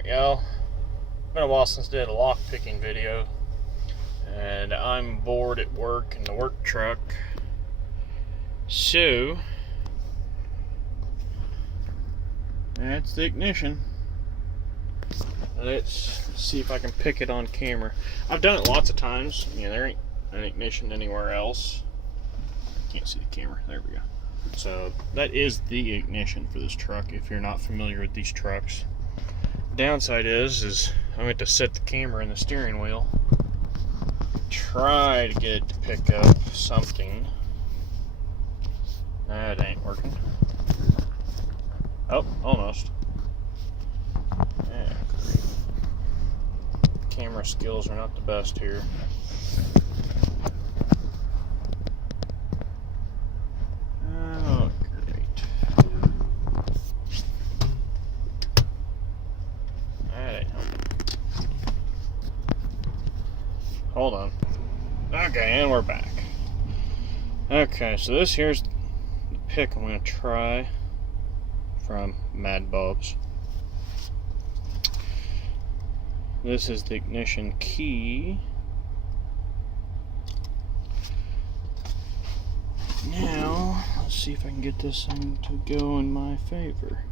Alright, y'all. Been a while since I did a lock picking video. And I'm bored at work in the work truck. So, that's the ignition. Let's see if I can pick it on camera. I've done it lots of times. Yeah, there ain't an ignition anywhere else. Can't see the camera. There we go. So that is the ignition for this truck if you're not familiar with these trucks. Downside is I'm going to set the camera in the steering wheel. Try to get it to pick up something. That ain't working. Oh, almost. Yeah, great. Camera skills are not the best here. Oh, great. That ain't helping. Hold on. Okay, and we're back. Okay, so this here's the pick I'm going to try from Mad Bob's. This is the ignition key. Now, let's see if I can get this thing to go in my favor.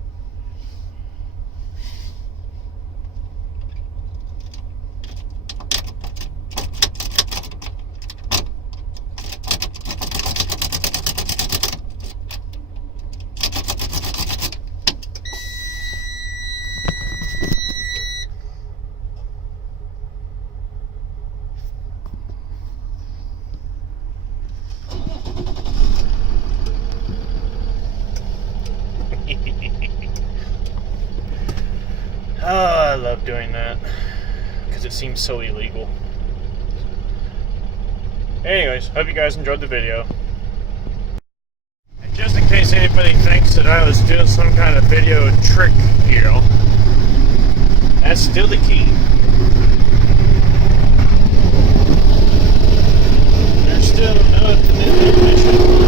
Oh, I love doing that because it seems so illegal. Anyways, hope you guys enjoyed the video. And just in case anybody thinks that I was doing some kind of video trick here, that's still the key. There's still nothing in the ignition.